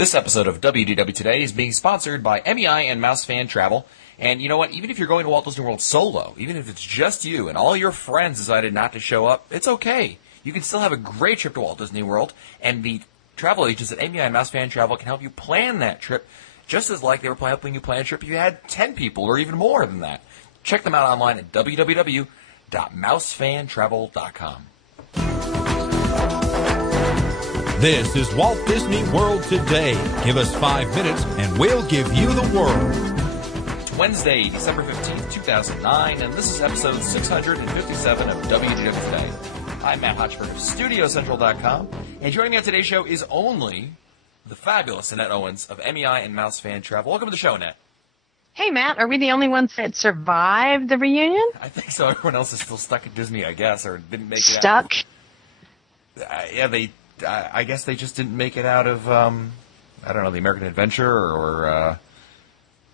This episode of WDW Today is being sponsored by MEI and Mouse Fan Travel. And you know what? Even if you're going to Walt Disney World solo, even if it's just you and all your friends decided not to show up, it's okay. You can still have a great trip to Walt Disney World, and the travel agents at MEI and Mouse Fan Travel can help you plan that trip just as like they were helping you plan a trip if you had 10 people or even more than that. Check them out online at www.mousefantravel.com. This is Walt Disney World Today. Give us 5 minutes and we'll give you the world. It's Wednesday, December 15th, 2009, and this is episode 657 of WDW Today. I'm Matt Hotchford of StudioCentral.com, and joining me on today's show is only the fabulous Annette Owens of MEI and Mouse Fan Travel. Welcome to the show, Annette. Hey, Matt, are we the only ones that survived the reunion? I think so. Everyone else is still stuck at Disney, I guess, or didn't make it out. Stuck? I guess they just didn't make it out of, I don't know, the American Adventure or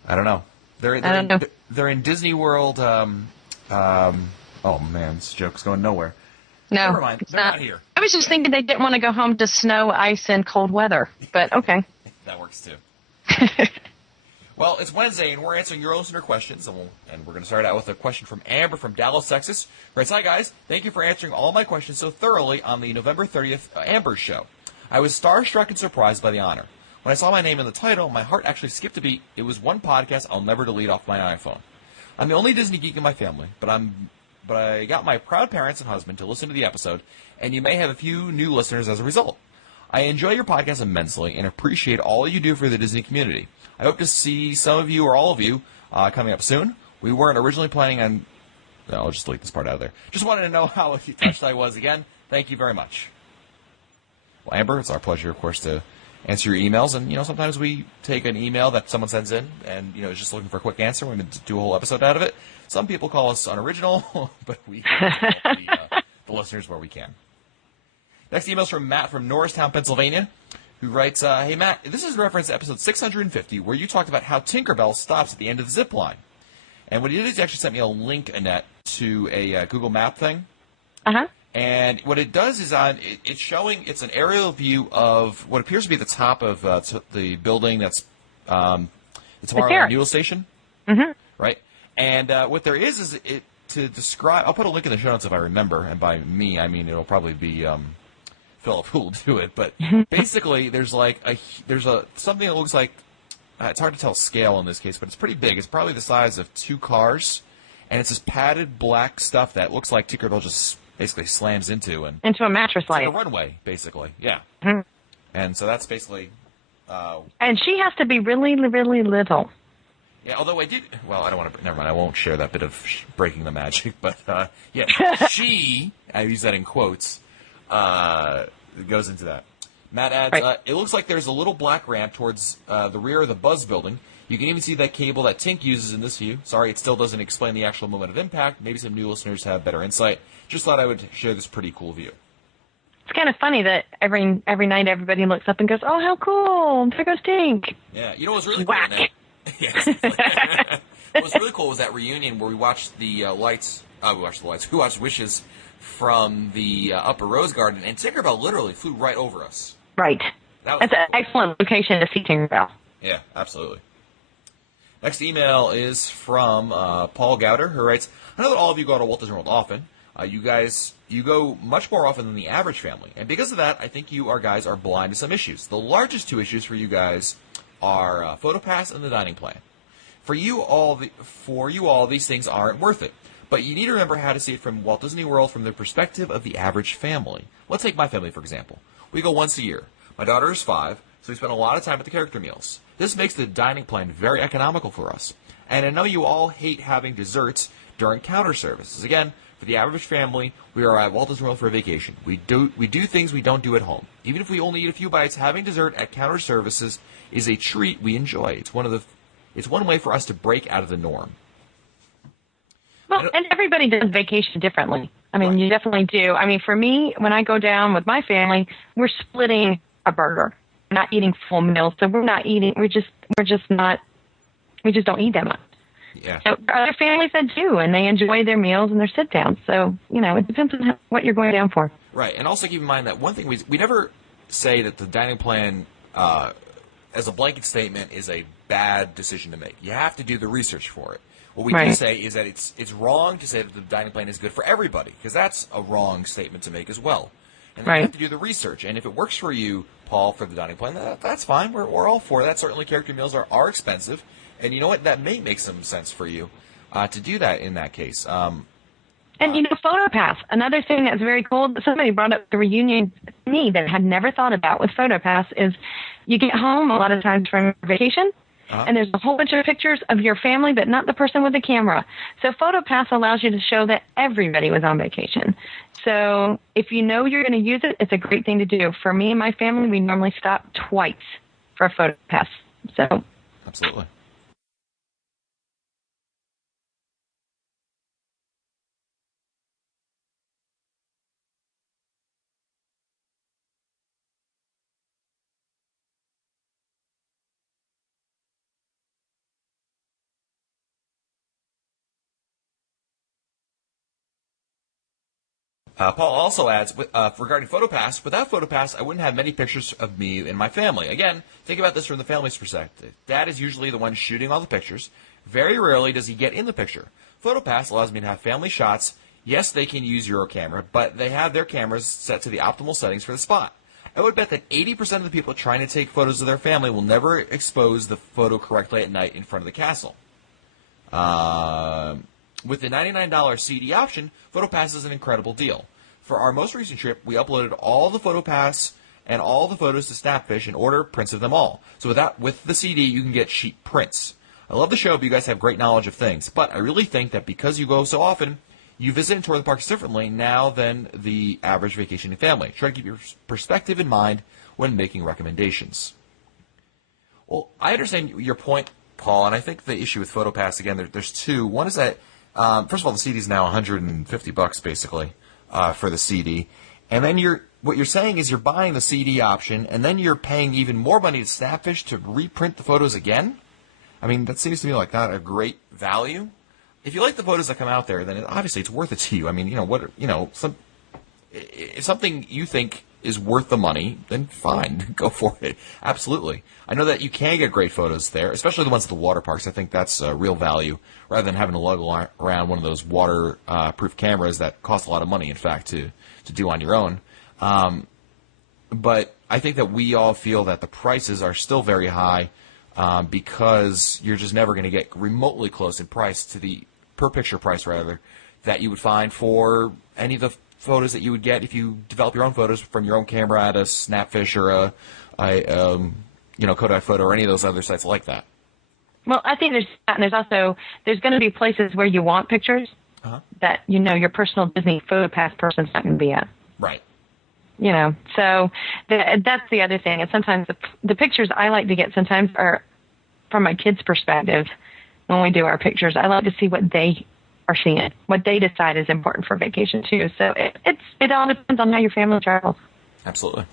I don't know. They're in Disney World. Oh, man, this joke's going nowhere. No, Never mind. They're not here. I was just thinking they didn't want to go home to snow, ice, and cold weather, but okay. That works, too. Well, it's Wednesday, and we're answering your listener questions, and we're going to start out with a question from Amber from Dallas, Texas. Writes, "Hi, guys. Thank you for answering all my questions so thoroughly on the November 30th Amber show. I was starstruck and surprised by the honor. When I saw my name in the title, my heart actually skipped a beat. It was one podcast I'll never delete off my iPhone. I'm the only Disney geek in my family, but I got my proud parents and husband to listen to the episode, and you may have a few new listeners as a result. I enjoy your podcast immensely and appreciate all you do for the Disney community. I hope to see some of you or all of you coming up soon. We weren't originally planning on... No, I'll just delete this part out of there. Just wanted to know how touched I was again. Thank you very much." Well, Amber, it's our pleasure, of course, to answer your emails. And, sometimes we take an email that someone sends in and, is just looking for a quick answer. We're going to do a whole episode out of it. Some people call us unoriginal, but we help the listeners where we can. Next email is from Matt from Norristown, Pennsylvania, who writes, "Hey, Matt, this is a reference to episode 650, where you talked about how Tinkerbell stops at the end of the zip line. And what he did is he actually sent me a link, Annette, to a Google Map thing. Uh-huh. And what it does is it's showing, it's an aerial view of what appears to be the top of the building that's the Tomorrowland Mule Station. Mm-hmm. Right? And what there is to describe, I'll put a link in the show notes if I remember, and by me, I mean it'll probably be Philip who will do it, but basically there's something that looks like, it's hard to tell scale in this case, but it's pretty big. It's probably the size of 2 cars, and it's this padded black stuff that looks like Tinkerbell just basically slams into a mattress light. Like a runway, basically, yeah. Mm-hmm. And so that's basically... and she has to be really, really little. Yeah, although I don't want to... Never mind, I won't share that bit of breaking the magic, but yeah, she, I use that in quotes, goes into that. Matt adds, right. It looks like there's a little black ramp towards the rear of the Buzz building. You can even see that cable that Tink uses in this view. Sorry, it still doesn't explain the actual moment of impact. Maybe some new listeners have better insight. Just thought I would share this pretty cool view." It's kind of funny that every night everybody looks up and goes, "Oh, how cool! There goes Tink." Yeah, you know what's really cool? Whack. Yes. What was really cool was that reunion where we watched the lights. We watched Wishes from the Upper Rose Garden, and Tinkerbell literally flew right over us. Right. That's an cool. excellent location to see Tinkerbell. Yeah, absolutely. Next email is from Paul Gowder, who writes, "I know that all of you go to Walt Disney World often. You go much more often than the average family, and because of that, I think you guys are blind to some issues. The largest 2 issues for you guys are PhotoPass and the dining plan. For you all, these things aren't worth it. But you need to remember how to see it from Walt Disney World from the perspective of the average family. Let's take my family, for example. We go once a year. My daughter is 5, so we spend a lot of time at the character meals. This makes the dining plan very economical for us. And I know you all hate having desserts during counter services. Again, for the average family, we are at Walt Disney World for a vacation. We do things we don't do at home. Even if we only eat a few bites, having dessert at counter services is a treat we enjoy. It's one way for us to break out of the norm." Well, and everybody does vacation differently. I mean, Right. You definitely do. I mean, for me, when I go down with my family, we're splitting a burger. We're not eating full meals, so we're not eating. We just don't eat that much. Yeah. So other families that do, and they enjoy their meals and their sit downs. So it depends on what you're going down for. Right, and also keep in mind that one thing we never say that the dining plan as a blanket statement, is a bad decision to make. You have to do the research for it. What we do Right. say is that it's wrong to say that the dining plan is good for everybody, because that's a wrong statement to make as well. And then you Right. have to do the research. And if it works for you, Paul, for the dining plan, that's fine. We're all for that. Certainly character meals are expensive. And you know what? That may make some sense for you to do that in that case. And, PhotoPass, another thing that's very cool, somebody brought up the reunion to me that I had never thought about with PhotoPass is you get home a lot of times from vacation, and there's a whole bunch of pictures of your family, but not the person with the camera. So PhotoPass allows you to show that everybody was on vacation. So if you know you're going to use it, it's a great thing to do. For me and my family, we normally stop twice for PhotoPass. So Absolutely. Paul also adds, regarding PhotoPass, without PhotoPass, I wouldn't have many pictures of me and my family. Again, think about this from the family's perspective. Dad is usually the one shooting all the pictures. Very rarely does he get in the picture. PhotoPass allows me to have family shots. Yes, they can use your camera, but they have their cameras set to the optimal settings for the spot. I would bet that 80% of the people trying to take photos of their family will never expose the photo correctly at night in front of the castle. With the $99 CD option, PhotoPass is an incredible deal. For our most recent trip, we uploaded all the PhotoPass and all the photos to Snapfish and order prints of them all. So with the CD, you can get sheet prints. I love the show, but you guys have great knowledge of things. But I really think that because you go so often, you visit and tour the parks differently now than the average vacationing family. Try to keep your perspective in mind when making recommendations. Well, I understand your point, Paul, and I think the issue with PhotoPass, again, there's two. One is that, first of all, the CD is now $150 basically for the CD. And then what you're saying is you're buying the CD option, and then you're paying even more money to Snapfish to reprint the photos again? I mean, that seems to me like not a great value. If you like the photos that come out there, then obviously it's worth it to you. I mean, if something you think is worth the money, then fine, go for it. Absolutely. I know that you can get great photos there, especially the ones at the water parks. I think that's real value, rather than having to lug around one of those waterproof cameras that cost a lot of money, in fact, to do on your own. But I think that we all feel that the prices are still very high because you're just never going to get remotely close in price to the per-picture price, rather, that you would find for any of the photos that you would get if you develop your own photos from your own camera at a Snapfish or Kodak Photo or any of those other sites like that. Well, I think there's that, and there's going to be places where you want pictures that your personal Disney PhotoPass person's not going to be at. Right. So that's the other thing. And sometimes the pictures I like to get sometimes are from my kids' perspective. When we do our pictures, I like to see what they are seeing, what they decide is important for vacation too. So it all depends on how your family travels. Absolutely.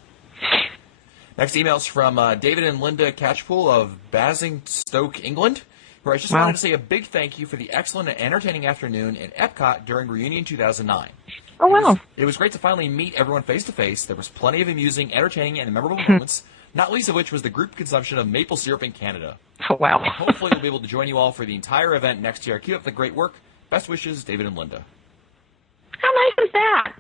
Next email is from David and Linda Catchpool of Basingstoke, England, where I just wanted to say a big thank you for the excellent and entertaining afternoon in Epcot during Reunion 2009. Oh, wow. It was great to finally meet everyone face-to-face. There was plenty of amusing, entertaining, and memorable moments, not least of which was the group consumption of maple syrup in Canada. Oh, wow. Hopefully we'll be able to join you all for the entire event next year. Keep up the great work. Best wishes, David and Linda. How nice is that?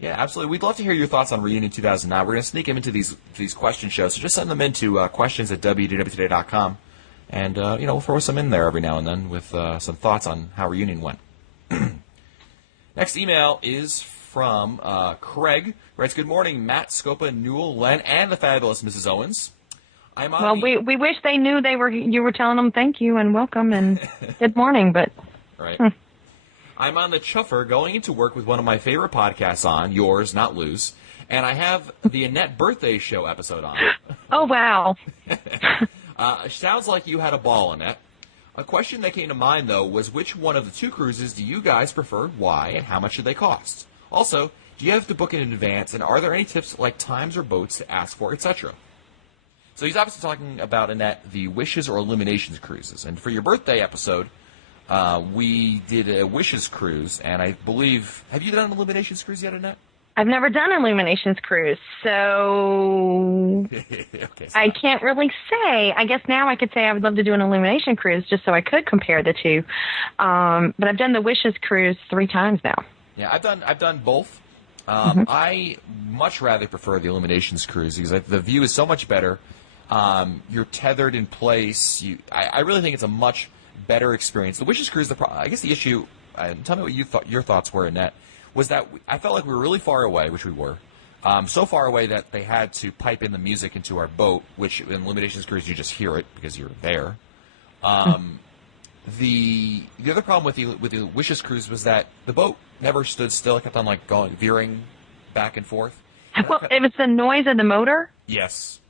Yeah, absolutely. We'd love to hear your thoughts on Reunion 2009. We're going to sneak them into these question shows, so just send them into questions@wdwtoday.com, and we'll throw some in there every now and then with some thoughts on how Reunion went. Next email is from Craig, who writes, "Good morning, Matt, Scopa, Newell, Len, and the fabulous Mrs. Owens. We wish they knew you were telling them thank you and welcome and good morning, but right. I'm on the chuffer going into work with one of my favorite podcasts on, yours, not Lou's, and I have the Annette birthday show episode on. Oh, wow. Sounds like you had a ball, Annette. A question that came to mind, though, was which one of the two cruises do you guys prefer, why, and how much should they cost? Also, do you have to book it in advance, and are there any tips like times or boats to ask for, etc.? So he's obviously talking about, Annette, the Wishes or Illuminations cruises. And for your birthday episode, we did a Wishes cruise, and I believe... Have you done an Illuminations cruise yet, Annette? I've never done Illuminations cruise, so Okay, I can't really say. I guess now I could say I would love to do an Illumination cruise just so I could compare the two. But I've done the Wishes cruise 3 times now. yeah, I've done both. I much rather prefer the Illuminations cruise because the view is so much better. You're tethered in place. I really think it's a much better experience. The Wishes cruise, I guess the issue, tell me what your thoughts were in that, was that I felt like we were really far away, which we were. So far away that they had to pipe in the music into our boat, which in Illuminations cruise you just hear it because you're there. The other problem with the Wishes cruise was that the boat never stood still. It kept on veering back and forth. Well, it was the noise of the motor. Yes.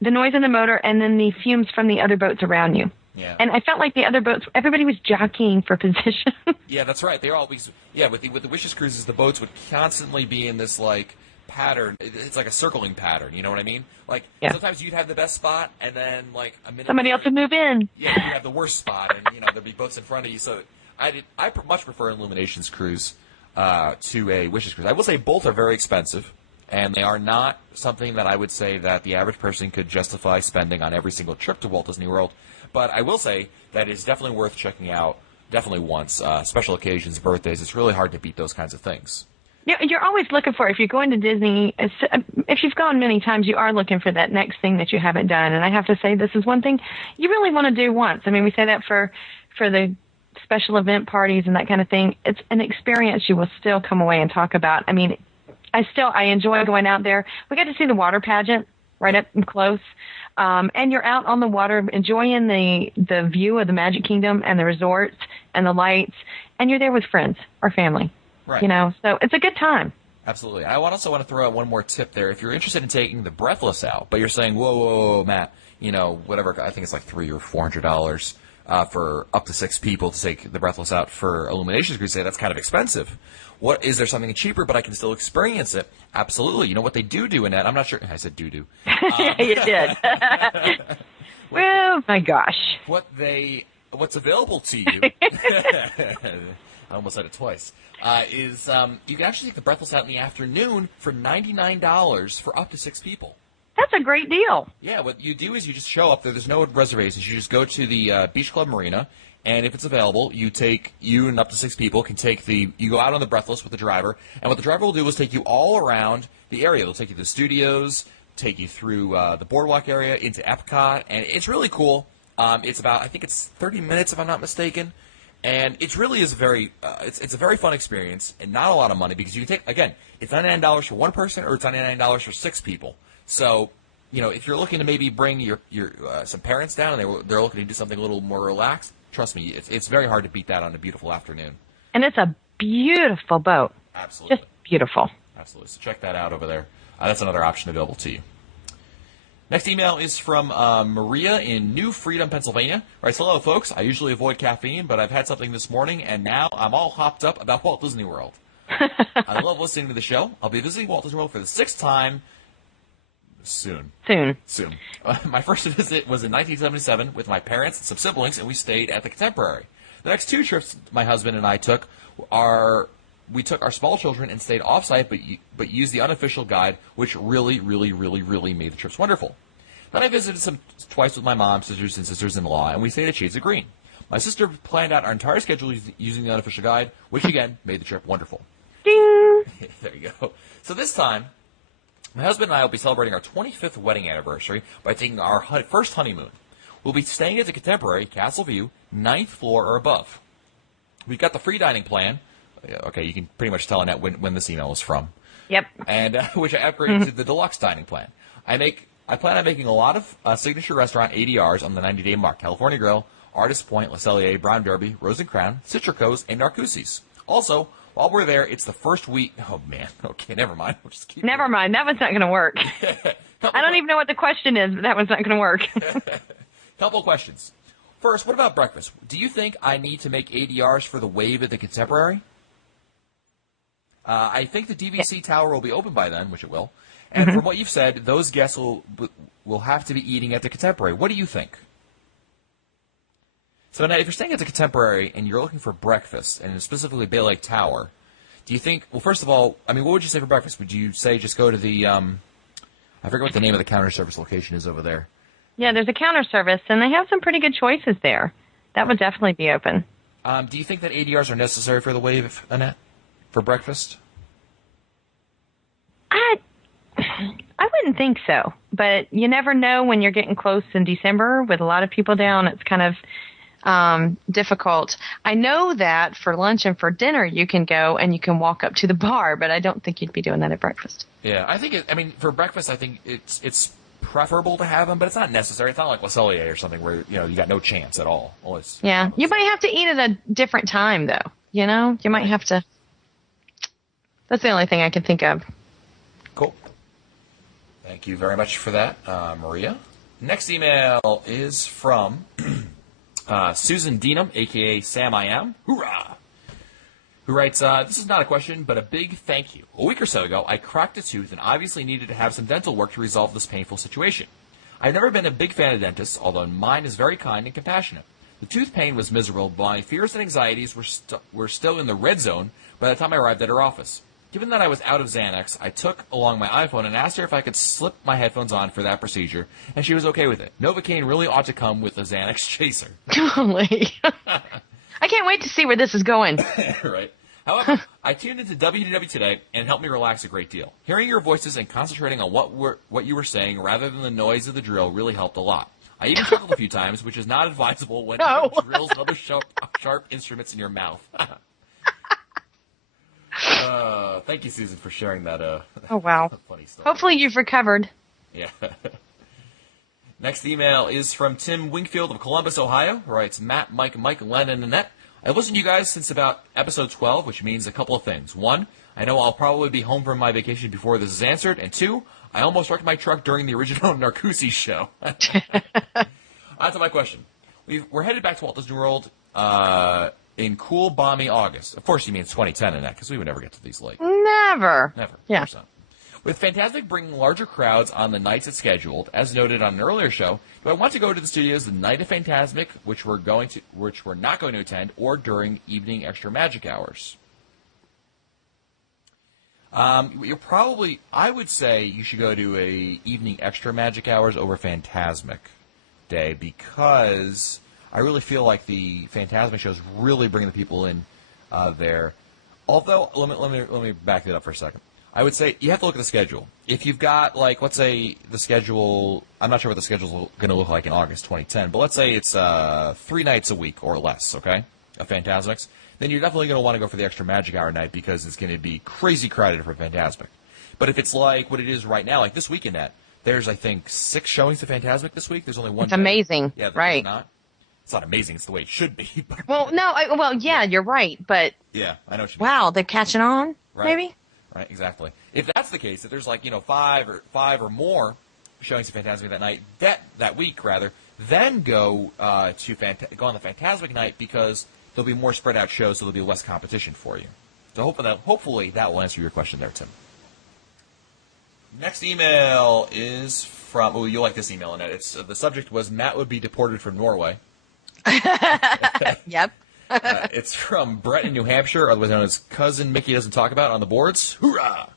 The noise of the motor, and then the fumes from the other boats around you. Yeah. And I felt like the other boats, everybody was jockeying for position. Yeah, that's right. They're always with the Wishes cruises, the boats would constantly be in this pattern. It's like a circling pattern. You know what I mean? Sometimes you'd have the best spot, and then a minute Somebody else would move in. Yeah, you'd have the worst spot, and there'd be boats in front of you. So I much prefer Illuminations cruise to a Wishes cruise. I will say both are very expensive, and they are not something that I would say that the average person could justify spending on every single trip to Walt Disney World. But I will say that it's definitely worth checking out, definitely once. Special occasions, birthdays, it's really hard to beat those kinds of things. Yeah, you're always looking for, if you're going to Disney, if you've gone many times, you are looking for that next thing that you haven't done. And I have to say, this is one thing you really want to do once. I mean, we say that for the special event parties and that kind of thing. It's an experience you will still come away and talk about. I mean, I enjoy going out there. We got to see the water pageant right up and close. And you're out on the water enjoying the view of the Magic Kingdom and the resorts and the lights, and you're there with friends or family. Right. So it's a good time. Absolutely. I also want to throw out one more tip there. If you're interested in taking the Breathless out, but you're saying, whoa, Matt, whatever, I think it's like $300 or $400 for up to 6 people to take the Breathless out for Illuminations Crusade, that's kind of expensive. Is there something cheaper, but I can still experience it? Absolutely. You know what they do in that? I'm not sure. I said do. Yeah, you did. Oh, my gosh. What's available to you, I almost said it twice, is you can actually take the Breathless out in the afternoon for $99 for up to 6 people. That's a great deal. Yeah, what you do is you just show up there. There's no reservations. You just go to the Beach Club Marina, and if it's available, you and up to 6 people you go out on the Breathless with the driver, and what the driver will do is take you all around the area. They'll take you to the studios, take you through the boardwalk area into Epcot, and it's really cool. It's about, I think it's 30 minutes if I'm not mistaken, and it really is it's a very fun experience and not a lot of money because you can take, again, it's $99 for one person or it's $99 for 6 people. So, if you're looking to maybe bring your some parents down and they're looking to do something a little more relaxed, trust me, it's very hard to beat that on a beautiful afternoon. And it's a beautiful boat. Absolutely. Just beautiful. Absolutely. So check that out over there. That's another option available to you. Next email is from Maria in New Freedom, Pennsylvania. Writes, hello, folks. I usually avoid caffeine, but I've had something this morning, and now I'm all hopped up about Walt Disney World. I love listening to the show. I'll be visiting Walt Disney World for the 6th time soon. My first visit was in 1977 with my parents and some siblings, and we stayed at the Contemporary. The next 2 trips my husband and I took we took our small children and stayed off-site, but used the unofficial guide, which really, really, really, really made the trips wonderful. Then I visited twice with my mom, sisters, and sisters-in-law, and we stayed at Shades of Green. My sister planned out our entire schedule using the unofficial guide, which again made the trip wonderful. Ding! There you go. So this time, my husband and I will be celebrating our 25th wedding anniversary by taking our first honeymoon. We'll be staying at the Contemporary, Castle View, 9th floor or above. We've got the free dining plan. Okay, you can pretty much tell Annette when this email is from. Yep. And which I upgraded to the deluxe dining plan. I plan on making a lot of signature restaurant ADRs on the 90-day mark. California Grill, Artist Point, Le Cellier, Brown Derby, Rose and Crown, Citrico's, and Narcoossee's. Also, while we're there, it's the first week. Oh, man. Okay, never mind. We'll just keep Never mind. That one's not going to work. I don't even know what the question is, but that one's not going to work. Couple questions. First, what about breakfast? Do you think I need to make ADRs for the Wave at the Contemporary? I think the DVC Tower will be open by then, which it will. And from what you've said, those guests will have to be eating at the Contemporary. What do you think? So now, if you're staying at the Contemporary and you're looking for breakfast, and specifically Bay Lake Tower, Do you think? Well, first of all, I mean, what would you say for breakfast? Would you say just go to the I forget what the name of the counter service location is over there. Yeah, there's a counter service, and they have some pretty good choices there. That would definitely be open. Do you think that ADRs are necessary for the Wave, Annette, for breakfast? I wouldn't think so, but you never know when you're getting close in December with a lot of people down. It's kind of difficult. I know that for lunch and for dinner you can go and you can walk up to the bar, but I don't think you'd be doing that at breakfast. Yeah, I think for breakfast, I think it's preferable to have them, but it's not necessary. It's not like Le Cellier or something where you got no chance at all. Yeah, you might have to eat at a different time though. You might have to. That's the only thing I can think of. Cool. Thank you very much for that, Maria. Next email is from Susan Deenham, a.k.a. Sam I Am. Hoorah! Who writes, this is not a question, but a big thank you. A week or so ago, I cracked a tooth and obviously needed to have some dental work to resolve this painful situation. I've never been a big fan of dentists, although mine is very kind and compassionate. The tooth pain was miserable, but my fears and anxieties were still in the red zone by the time I arrived at her office. Given that I was out of Xanax, I took along my iPhone and asked her if I could slip my headphones on for that procedure, and she was okay with it. Novocaine really ought to come with a Xanax chaser. Golly. I can't wait to see where this is going. Right. However, I tuned into WDW today and it helped me relax a great deal. Hearing your voices and concentrating on what you were saying rather than the noise of the drill really helped a lot. I even chuckled a few times, which is not advisable when you have drills and other sharp instruments in your mouth. Thank you, Susan, for sharing that. Oh, wow. Funny stuff. Hopefully you've recovered. Yeah. Next email is from Tim Wingfield of Columbus, Ohio, who writes, Matt, Mike, Len, and Annette. I've listened to you guys since about episode 12, which means a couple of things. One, I know I'll probably be home from my vacation before this is answered. And two, I almost wrecked my truck during the original Narcoossee show. On to my question. We're headed back to Walt Disney World in cool, balmy August. Of course, you mean 2010 in that, because we would never get to these late. Never. Yeah. Of course not. With Fantasmic bringing larger crowds on the nights it's scheduled, as noted on an earlier show, do I want to go to the studios the night of Fantasmic, which we're not going to attend, or during evening extra magic hours? I would say you should go to a evening extra magic hours over Fantasmic day, because I really feel like the Fantasmic shows really bring the people in there. Although, let me back it up for a second. I would say you have to look at the schedule. If you've got, let's say the schedule, I'm not sure what the schedule's going to look like in August 2010, but let's say it's 3 nights a week or less, okay, of Fantasmics, then you're definitely going to want to go for the extra magic hour night because it's going to be crazy crowded for Fantasmic. But if it's like what it is right now, like this weekend, there's, I think, 6 showings of Fantasmic this week. There's only one. It's amazing. Yeah, right. It's not amazing. It's the way it should be. But, well, no, yeah, you're right, but. Yeah, I know what you mean. Wow, they're catching on, right. Maybe? Right, exactly. If that's the case, if there's 5 or more showings of Fantasmic that night, that week rather, then go go on the Fantasmic night because there'll be more spread out shows, so there'll be less competition for you. So hopefully that will answer your question there, Tim. Next email is from. Oh, you'll like this email, Annette. It's the subject was Matt would be deported from Norway. Yep. It's from Brett in New Hampshire, otherwise known as Cousin Mickey Doesn't Talk About on the boards. Hoorah!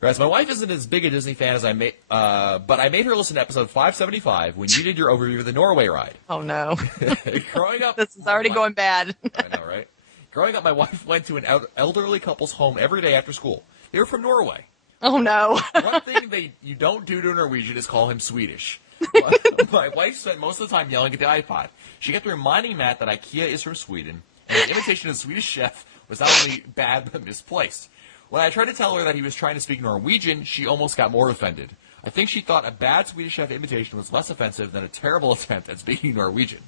Right, so my wife isn't as big a Disney fan as but I made her listen to episode 575 when you did your overview of the Norway ride. Oh, no. Growing up... This is already going bad. I know, right? Growing up, my wife went to an elderly couple's home every day after school. They were from Norway. Oh, no. One thing you don't do to a Norwegian is call him Swedish. My wife spent most of the time yelling at the iPod. She kept reminding Matt that IKEA is from Sweden, and the imitation of the Swedish chef was not only bad but misplaced. When I tried to tell her that he was trying to speak Norwegian, she almost got more offended. I think she thought a bad Swedish chef imitation was less offensive than a terrible attempt at speaking Norwegian.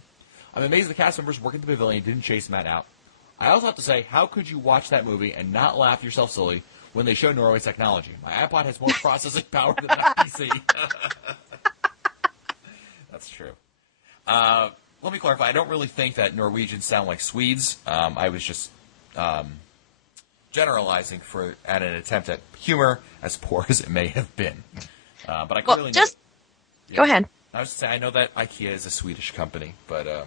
I'm amazed the cast members working at the pavilion didn't chase Matt out. I also have to say, how could you watch that movie and not laugh yourself silly when they show Norway's technology? My iPod has more processing power than my PC. That's true. Let me clarify. I don't really think that Norwegians sound like Swedes. I was just generalizing at an attempt at humor, as poor as it may have been. But I clearly go ahead. I was just saying I know that IKEA is a Swedish company, but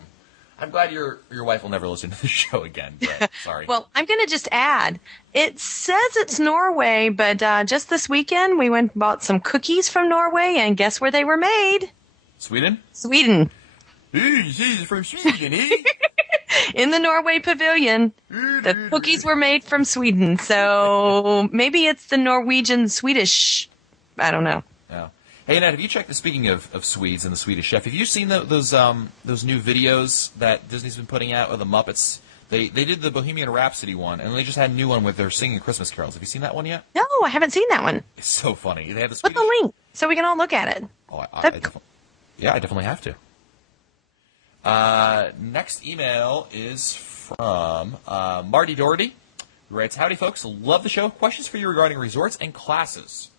I'm glad your wife will never listen to the show again. But sorry. Well, I'm going to just add, it says it's Norway, but just this weekend we went and bought some cookies from Norway, and guess where they were made? Sweden? Sweden. Hey, she's from Sweden, eh? In the Norway pavilion. The cookies were made from Sweden, so maybe it's the Norwegian Swedish. I don't know. Yeah. Hey, Annette, have you checked, speaking of Swedes and the Swedish Chef, have you seen those new videos that Disney's been putting out of the Muppets? They did the Bohemian Rhapsody one, and they just had a new one with their singing Christmas carols. Have you seen that one yet? No, I haven't seen that one. It's so funny. They have the Put Swedish... the link so we can all look at it. Oh, I definitely have to. Next email is from Marty Doherty, who writes, "Howdy, folks. Love the show. Questions for you regarding resorts and classes.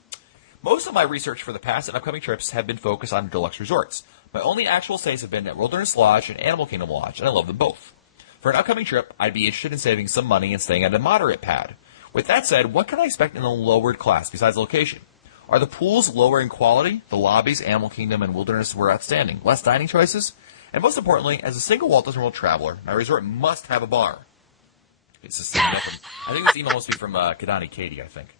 Most of my research for the past and upcoming trips have been focused on deluxe resorts. My only actual stays have been at Wilderness Lodge and Animal Kingdom Lodge, and I love them both. For an upcoming trip, I'd be interested in saving some money and staying at a moderate pad. With that said, what can I expect in the lowered class besides location? Are the pools lower in quality? The lobbies, Animal Kingdom, and Wilderness were outstanding. Less dining choices? And most importantly, as a single Walt Disney World traveler, my resort must have a bar." It's just I think this email must be from Kadani Katie, I think.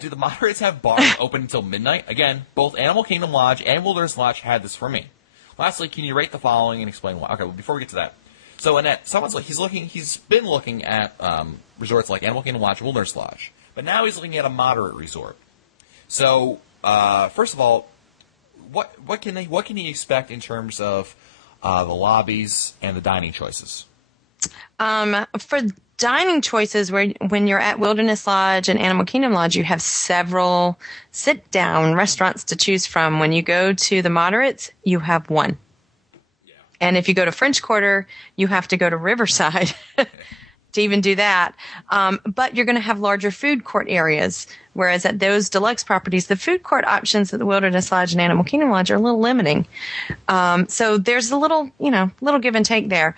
"Do the moderates have bars open until midnight? Again, both Animal Kingdom Lodge and Wilderness Lodge had this for me. Lastly, can you rate the following and explain why?" Okay, well, before we get to that. So, Annette, he's been looking at resorts like Animal Kingdom Lodge, Wilderness Lodge, but now he's looking at a moderate resort. So, first of all, what can he expect in terms of the lobbies and the dining choices? For dining choices, when you're at Wilderness Lodge and Animal Kingdom Lodge, you have several sit-down restaurants to choose from. When you go to the moderates, you have one. Yeah. And if you go to French Quarter, you have to go to Riverside to even do that. But you're going to have larger food court areas, whereas at those deluxe properties, the food court options at the Wilderness Lodge and Animal Kingdom Lodge are a little limiting. So there's a little give and take there.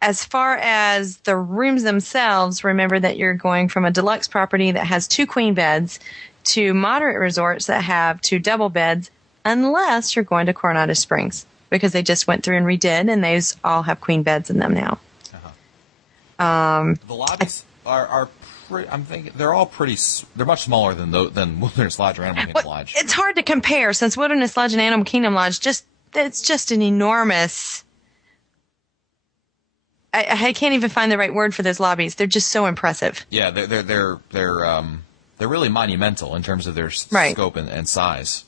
As far as the rooms themselves, remember that you're going from a deluxe property that has 2 queen beds to moderate resorts that have 2 double beds, unless you're going to Coronado Springs, because they just went through and redid, and those all have queen beds in them now. The lobbies are pretty, I'm thinking they're all pretty. They're much smaller than Wilderness Lodge or Animal Kingdom Lodge. It's hard to compare since Wilderness Lodge and Animal Kingdom Lodge it's just an enormous. I can't even find the right word for those lobbies. They're just so impressive. Yeah, they're really monumental in terms of their scope and size.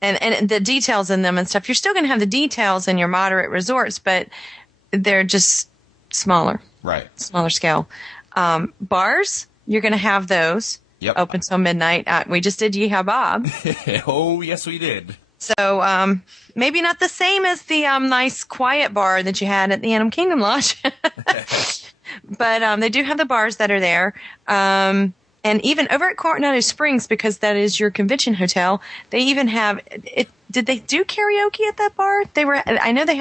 And the details in them and stuff. You're still going to have the details in your moderate resorts, but they're just smaller. Right. Smaller scale. Bars, you're going to have those. Yep. Open till midnight. We just did Yeehaw Bob. Oh, yes, we did. So maybe not the same as the nice quiet bar that you had at the Animal Kingdom Lodge. But they do have the bars that are there. And even over at Coronado Springs, because that is your convention hotel, they even have it. Did they do karaoke at that bar? I know they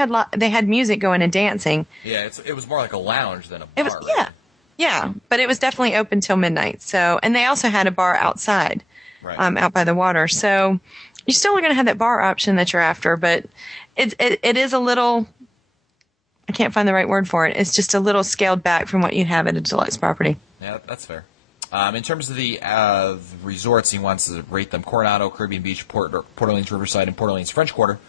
had music going and dancing. Yeah, it was more like a lounge than a bar. Right? Yeah, but it was definitely open till midnight. So, and they also had a bar outside, right. Out by the water. So, you're still going to have that bar option that you're after, but it is a little. I can't find the right word for it. It's just a little scaled back from what you have at a deluxe property. Yeah, that's fair. In terms of the resorts, he wants to rate them: Coronado, Caribbean Beach, Port Orleans, Riverside, and Port Orleans French Quarter.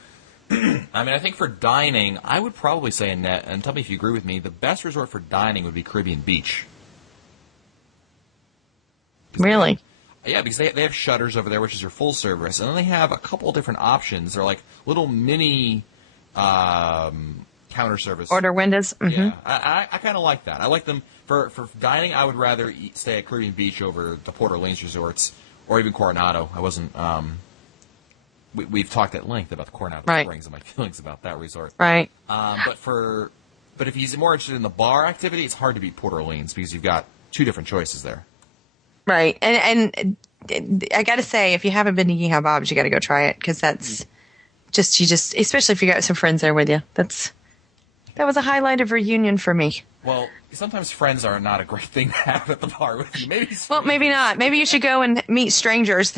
I think for dining, I would probably say, Annette, and tell me if you agree with me, the best resort for dining would be Caribbean Beach. Really? Yeah, because they have Shutters over there, which is your full service, and then they have a couple of different options. They're like little mini counter service. Order windows? Mm-hmm. Yeah, I kind of like that. I like them. For dining, I would rather stay at Caribbean Beach over the Port Orleans resorts, or even Coronado. I wasn't... We've talked at length about the Coronado Springs and my feelings about that resort. Right. But if he's more interested in the bar activity, it's hard to beat Port Orleans because you've got 2 different choices there. Right. And I got to say, if you haven't been to Yeehaw Bob's, you got to go try it, because that's just especially if you got some friends there with you. That was a highlight of reunion for me. Well, sometimes friends are not a great thing to have at the bar with you. Maybe not. Maybe you should go and meet strangers.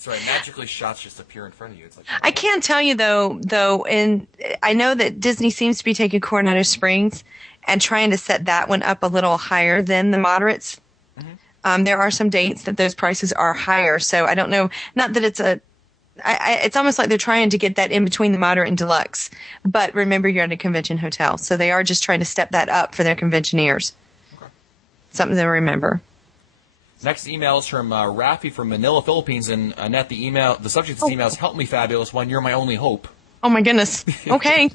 Sorry, magically shots just appear in front of you. It's like, I can tell you though, and I know that Disney seems to be taking Coronado Springs and trying to set that one up a little higher than the moderates. Mm-hmm. There are some dates that those prices are higher, so I don't know. Not that it's it's almost like they're trying to get that in between the moderate and deluxe. But remember, you're at a convention hotel, so they are just trying to step that up for their conventioneers. Okay. Something to remember. Next email is from Rafi from Manila, Philippines, and Annette, the subject of this email is "Help me, fabulous one. You're my only hope." Oh my goodness. Okay.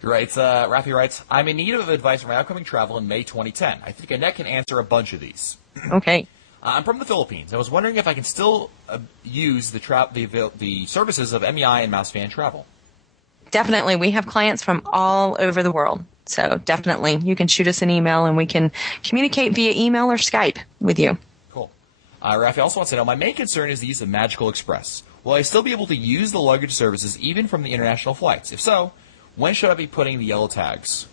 Rafi writes, "I'm in need of advice for my upcoming travel in May 2010. I think Annette can answer a bunch of these." Okay. I'm from the Philippines. I was wondering if I can still use the services of MEI and Mouse Fan Travel. Definitely. We have clients from all over the world. So definitely, you can shoot us an email and we can communicate via email or Skype with you. Cool. Rafi also wants to know, my main concern is the use of Magical Express. Will I still be able to use the luggage services even from the international flights? If so, when should I be putting the yellow tags?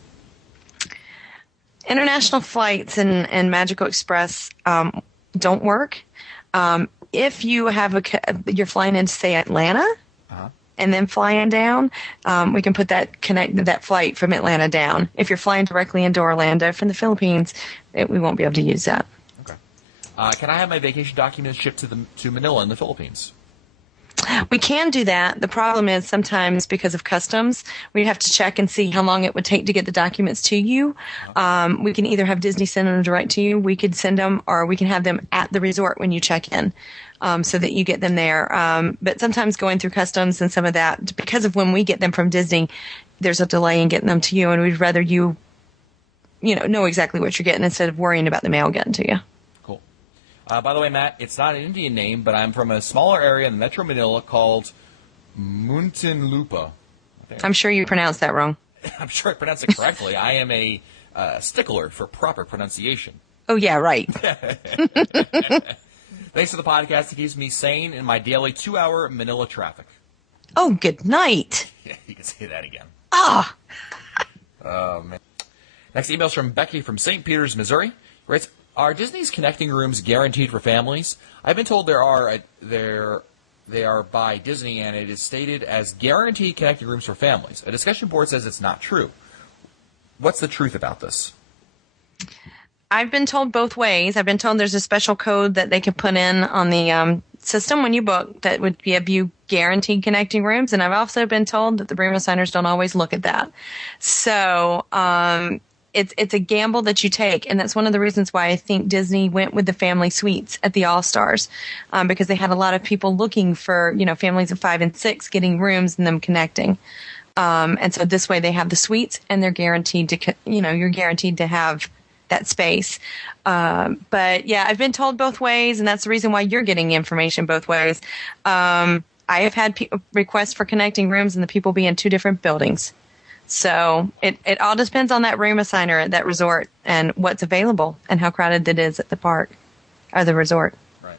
International flights and Magical Express don't work. If you have you're flying into, say, Atlanta, and then flying down, we can put that flight from Atlanta down. If you're flying directly into Orlando from the Philippines, we won't be able to use that. Okay. Can I have my vacation documents shipped to Manila in the Philippines? We can do that. The problem is sometimes because of customs, we have to check and see how long it would take to get the documents to you. We can either have Disney send them direct to you. We could send them, or we can have them at the resort when you check in, so that you get them there. But sometimes going through customs and some of that, because of when we get them from Disney, there's a delay in getting them to you, and we'd rather you know exactly what you're getting instead of worrying about the mail getting to you. By the way, Matt, it's not an Indian name, but I'm from a smaller area in Metro Manila called Muntinlupa. I'm sure you pronounced that wrong. I'm sure I pronounced it correctly. I am a stickler for proper pronunciation. Oh, yeah, right. Thanks for the podcast. It keeps me sane in my daily 2-hour Manila traffic. Oh, good night. Yeah, you can say that again. Ah. Oh, man. Next email is from Becky from St. Peters, Missouri. Writes, are Disney's connecting rooms guaranteed for families? I've been told they are by Disney, and it is stated as guaranteed connecting rooms for families. A discussion board says it's not true. What's the truth about this? I've been told both ways. I've been told there's a special code that they can put in on the system when you book that would give you guaranteed connecting rooms, and I've also been told that the room assigners don't always look at that. So it's a gamble that you take, and that's one of the reasons why I think Disney went with the family suites at the All-Stars, because they had a lot of people looking for, families of 5 and 6 getting rooms and them connecting. And so this way they have the suites, and they're guaranteed to, you're guaranteed to have that space. But yeah, I've been told both ways, and that's the reason why you're getting information both ways. I have had requests for connecting rooms and the people be in 2 different buildings. So it all depends on that room assigner at that resort and what's available and how crowded it is at the park or the resort. Right.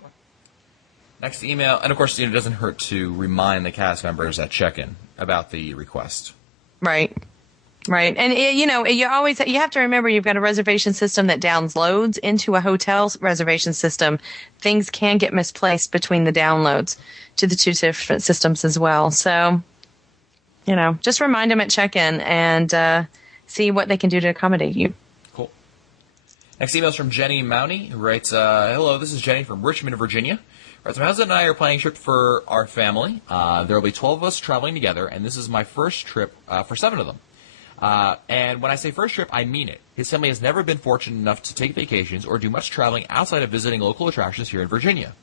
Okay. Next email, and of course, it doesn't hurt to remind the cast members at check-in about the request. Right. Right. And, you have to remember you've got a reservation system that downloads into a hotel's reservation system. Things can get misplaced between the downloads to the 2 different systems as well. So, just remind them at check-in and see what they can do to accommodate you. Cool. Next email is from Jenny Mounty, who writes, hello, this is Jenny from Richmond, Virginia. Writes, my husband and I are planning a trip for our family. There will be 12 of us traveling together, and this is my first trip for 7 of them. And when I say first trip, I mean it. His family has never been fortunate enough to take vacations or do much traveling outside of visiting local attractions here in Virginia.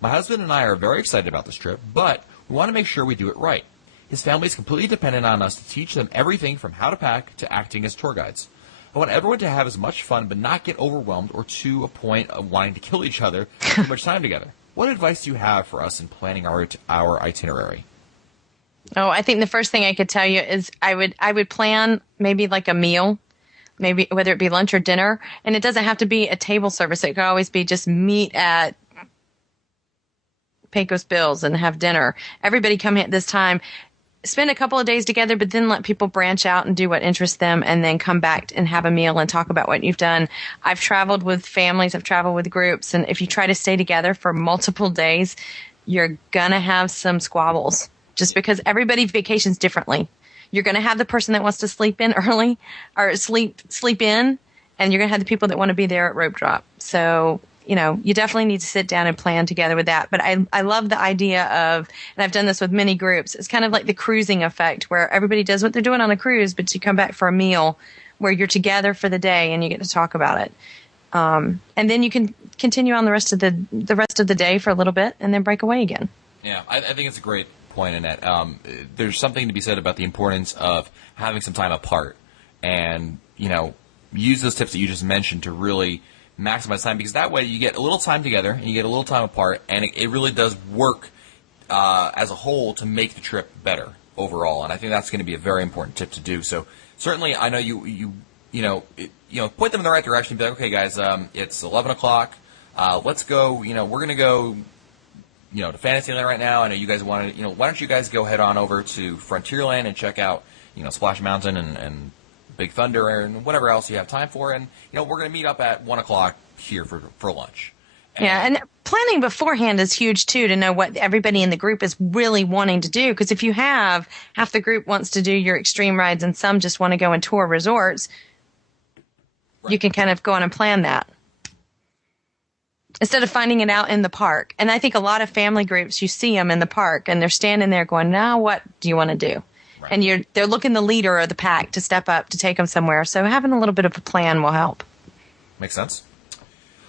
My husband and I are very excited about this trip, but we want to make sure we do it right. His family is completely dependent on us to teach them everything from how to pack to acting as tour guides. I want everyone to have as much fun but not get overwhelmed or to a point of wanting to kill each other too much time together. What advice do you have for us in planning our itinerary? Oh, I think the first thing I could tell you is I would plan maybe like a meal, maybe whether it be lunch or dinner, and it doesn't have to be a table service. It could always be just meet at Pecos Bill's and have dinner. Everybody come at this time. spend a couple of days together, but then let people branch out and do what interests them and then come back and have a meal and talk about what you've done. I've traveled with families, I've traveled with groups, and if you try to stay together for multiple days, you're going to have some squabbles just because everybody vacations differently. You're going to have the person that wants to sleep in early or sleep in, and you're going to have the people that want to be there at rope drop. So, you definitely need to sit down and plan together with that. But I love the idea of, and I've done this with many groups, it's kind of like the cruising effect where everybody does what they're doing on a cruise, but you come back for a meal where you're together for the day and you get to talk about it. And then you can continue on the rest of the day for a little bit and then break away again. Yeah, I think it's a great point, Annette. There's something to be said about the importance of having some time apart and, use those tips that you just mentioned to really maximize time, because that way you get a little time together and you get a little time apart, and it really does work as a whole to make the trip better overall. And I think that's going to be a very important tip to do. So certainly, I know you point them in the right direction. Be like, okay, guys, it's 11 o'clock. Let's go. We're going to go. To Fantasyland right now. I know you guys wanted. Why don't you guys go head on over to Frontierland and check out Splash Mountain and Big Thunder and whatever else you have time for, and we're going to meet up at 1 o'clock here for lunch. And planning beforehand is huge too, to know what everybody in the group is really wanting to do. Because if you have half the group wants to do your extreme rides and some just want to go and tour resorts, right, you can kind of go on and plan that instead of finding it out in the park. And I think a lot of family groups, you see them in the park and they're standing there going, now what do you want to do? Right. And they're looking the leader of the pack to step up to take them somewhere. So having a little bit of a plan will help. Makes sense.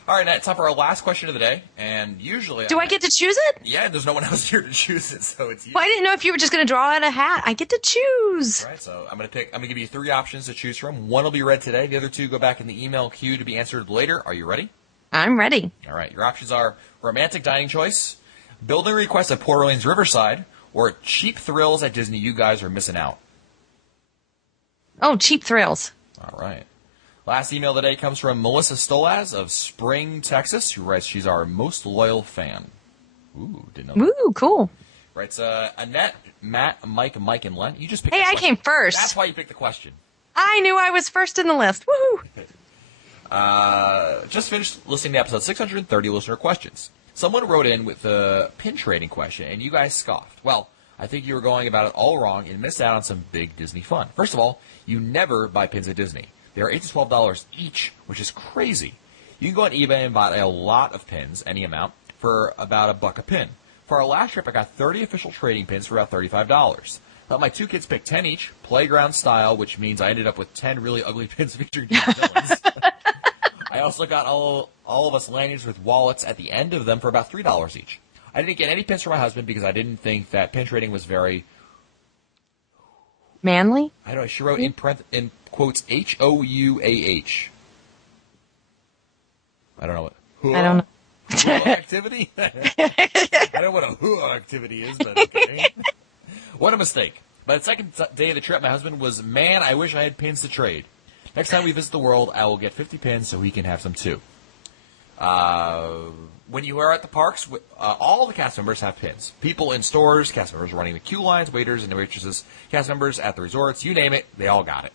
All right, Nat, time for our last question of the day. And usually... Do I get to choose it? Yeah, there's no one else here to choose it, so it's you. Well, I didn't know if you were just going to draw out a hat. I get to choose. All right, so I'm going to give you 3 options to choose from. One will be read today. The other 2 go back in the email queue to be answered later. Are you ready? I'm ready. All right, your options are romantic dining choice, building request at Port Orleans Riverside, or cheap thrills at Disney. You guys are missing out. Oh, cheap thrills. All right. Last email today comes from Melissa Stolaz of Spring, Texas, who writes she's our most loyal fan. Ooh, didn't know that. Ooh, cool. Writes Annette, Matt, Mike, and Len. You just picked Hey, I came first. That's why you picked the question. I knew I was first in the list. Woohoo! Just finished listening to episode 630, listener questions. Someone wrote in with the pin trading question, and you guys scoffed. Well, I think you were going about it all wrong and missed out on some big Disney fun. First of all, you never buy pins at Disney. They are $8 to $12 each, which is crazy. You can go on eBay and buy a lot of pins, any amount, for about $1 a pin. For our last trip, I got 30 official trading pins for about $35. Let my 2 kids pick 10 each, playground style, which means I ended up with 10 really ugly pins featuring different villains. I also got all of us lanyards with wallets at the end of them for about $3 each. I didn't get any pins for my husband because I didn't think that pin trading was very... manly? I don't know. She wrote in quotes, H-O-U-A-H. I don't know what... I don't know. Activity? I don't know what a activity is, but okay. What a mistake. By the second day of the trip, my husband was, man, I wish I had pins to trade. Next time we visit the world, I will get 50 pins so he can have some too. When you are at the parks, all the cast members have pins. People in stores, cast members running the queue lines, waiters and waitresses, cast members at the resorts, you name it, they all got it.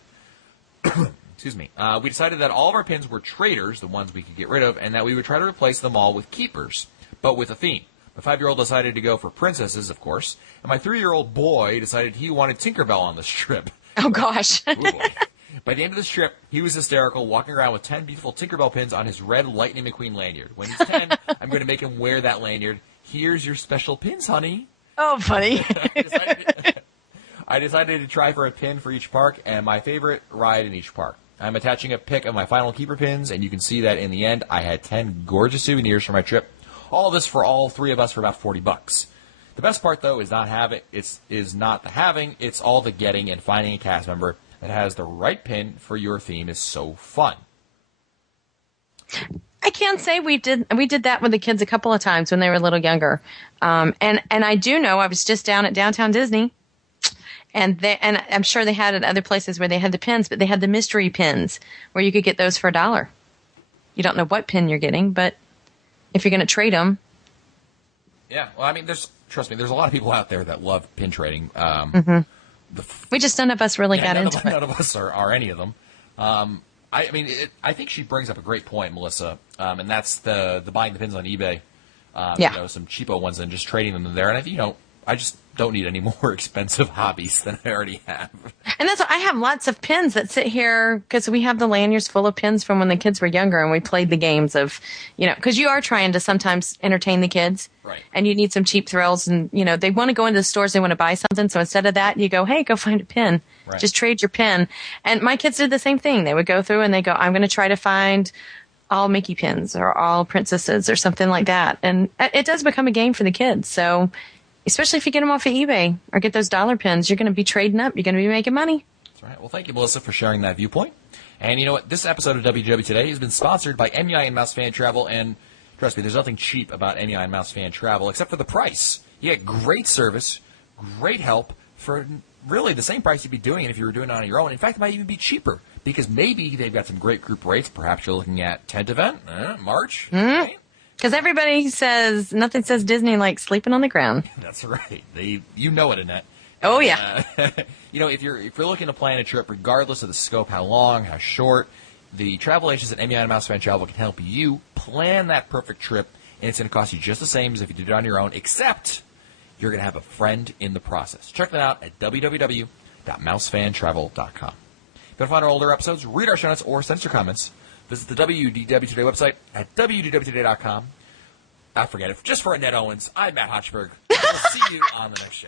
Excuse me. We decided that all of our pins were traders, the ones we could get rid of, and that we would try to replace them all with keepers, but with a theme. My 5-year-old decided to go for princesses, of course, and my 3-year-old boy decided he wanted Tinkerbell on this trip. Oh, gosh. Ooh, boy. By the end of this trip, he was hysterical, walking around with 10 beautiful Tinkerbell pins on his red Lightning McQueen lanyard. When he's 10, I'm going to make him wear that lanyard. Here's your special pins, honey. Oh, funny. I decided to try for a pin for each park and my favorite ride in each park. I'm attaching a pic of my final keeper pins, and you can see that in the end, I had 10 gorgeous souvenirs for my trip. All of this for all 3 of us for about $40. The best part, though, is not the having, it's all the getting and finding a cast member that has the right pin for your theme is so fun. I can say we did that with the kids a couple of times when they were a little younger. And I do know I was just down at Downtown Disney, and I'm sure they had it at other places where they had the pins, but they had the mystery pins where you could get those for $1. You don't know what pin you're getting, but if you're going to trade them. Yeah, well, I mean, there's trust me, there's a lot of people out there that love pin trading. We just none of us really got into it. None of us are any of them. I think she brings up a great point, Melissa, and that's the buying the pins on eBay. Some cheapo ones and just trading them there. And I just don't need any more expensive hobbies than I already have. And that's why I have lots of pins that sit here because we have the lanyards full of pins from when the kids were younger and we played the games of, because you are trying to sometimes entertain the kids. Right. And you need some cheap thrills and, they want to go into the stores, they want to buy something. So instead of that, you go, hey, go find a pin. Right. Just trade your pin. And my kids did the same thing. They would go through and they go, I'm going to try to find all Mickey pins or all princesses or something like that. And it does become a game for the kids. So especially if you get them off of eBay or get those dollar pins, you're going to be trading up. You're going to be making money. That's right. Well, thank you, Melissa, for sharing that viewpoint. And you know what? This episode of WDW Today has been sponsored by MEI and Mouse Fan Travel. And trust me, there's nothing cheap about MEI and Mouse Fan Travel except for the price. You get great service, great help for really the same price you'd be doing it if you were doing it on your own. In fact, it might even be cheaper because maybe they've got some great group rates. Perhaps you're looking at tent event, March. Right? Because everybody says, nothing says Disney like sleeping on the ground. That's right. You know it, Annette. Oh, yeah. If you're looking to plan a trip, regardless of the scope, how long, how short, the travel agents at MEI and Mouse Fan Travel can help you plan that perfect trip, and it's going to cost you just the same as if you did it on your own, except you're going to have a friend in the process. Check that out at www.mousefantravel.com. If you want to find our older episodes, read our show notes, or send us your comments, visit the WDW Today website at wdwtoday.com. I forget it. Just for Annette Owens, I'm Matt Hochberg. We'll see you on the next show.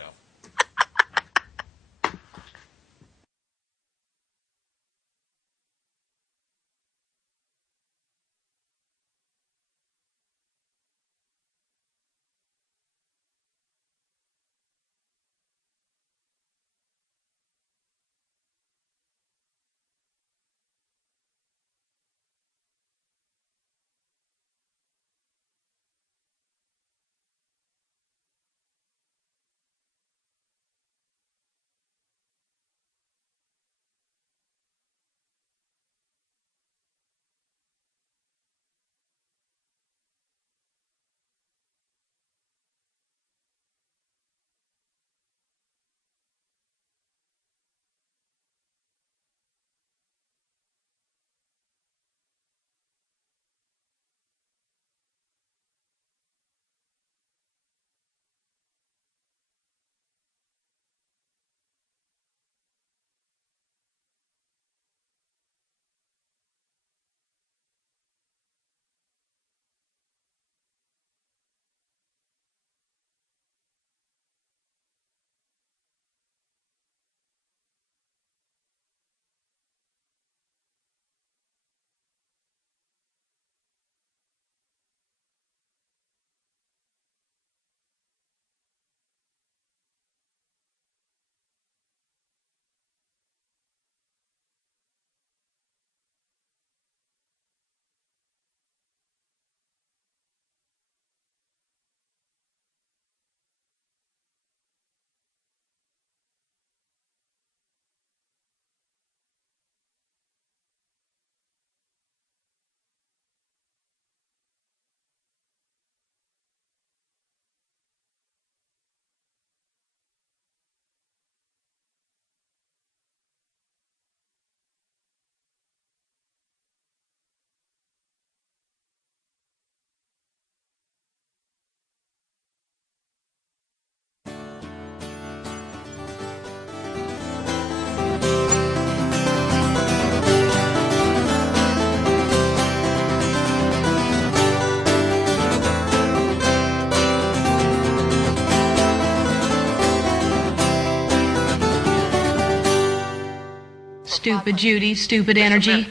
Stupid Judy, stupid energy.